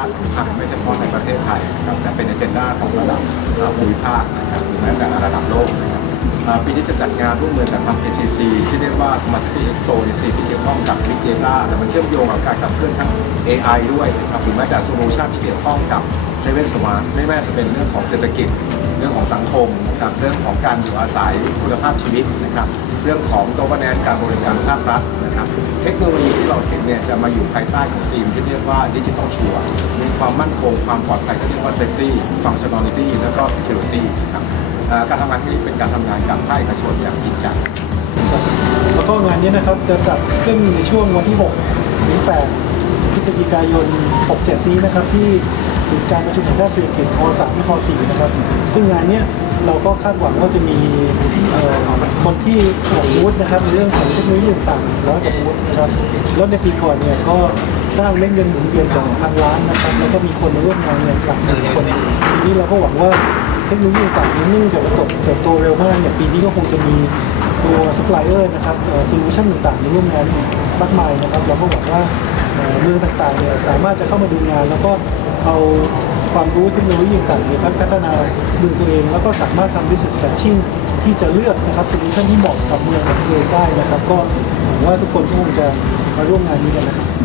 าสำคัญไม่เฉพาะในประเทศไทยนะครับแต่เป็นเอเจนดาของระดับภูมิภาคนะครับหรือแม้แต่ระดับโลกนะครับปีนี้จะจัดงานร่วมมือกับทาง ATC ที่เรียกว่า Smart City Expo ในสิ่งที่เกี่ยวข้องกับ Big Data แต่มันเชื่อมโยงกับการขับเคลื่อนทั้ง AI ด้วยนะครับหรือแม้แต่โซลูชันที่เกี่ยวข้องกับ Seven Smart ไม่ว่าจะเป็นเรื่องของเศรษฐกิจ เรื่องของสังคมนะครับเรื่องของการอยู่อาศัยคุณภาพชีวิตนะครับเรื่องของตัวแนนการบริการภาครัฐนะครับเทคโนโลยีที่เราเห็นเนี่ยจะมาอยู่ภายใต้ของธีมที่เรียกว่าดิจิทัลชัวร์มีความมั่นคงความปลอดภัยที่เรียกว่า safety functionality แล้วก็ security นะครับการทำงานที่นี่เป็นการทำงานกับภาคเอกชนอย่างจริงจังแล้วก็งานนี้นะครับจะจัดขึ้นในช่วงวันที่6ถึง8พฤศจิกายน 67 นี้นะครับที่ ศูนย์การประชุมแห่งชาติสุริกิจอ3นครศรีนะครับ ซึ่งงานเนี้ยเราก็คาดหวังว่าจะมีคนที่ออกบูธนะครับในเรื่องของเทคโนโลยีต่างๆร้อยกว่าบูธนะครับแล้วในปีก่อนเนี่ยก็สร้างเม็ดเงินหมุนเวียนของพันล้านนะครับแล้วก็มีคนมาร่วมงานเนี่ยหลักหมื่นคนทีนี้เราก็หวังว่าเทคโนโลยีต่างๆเนื่องจากว่าเติบโตเร็วมากเนี่ยปีนี้ก็คงจะมีตัวซัพพลายเออร์นะครับโซลูชันต่างๆในร่วมงานมากมายนะครับเราก็หวังว่า เมืองต่างๆเนี่ยสามารถจะเข้ามาดูงาน แล้วก็เอาความรู้เทคโนโลยีต่างๆในการพัฒนาเมืองตัวเอง แล้วก็สามารถทำ business matching ที่จะเลือกนะครับโซลูชันที่เหมาะกับเมืองของตัวเองได้นะครับ ก็หวังว่าทุกคนก็คงจะมาร่วมงานนี้กันนะครับ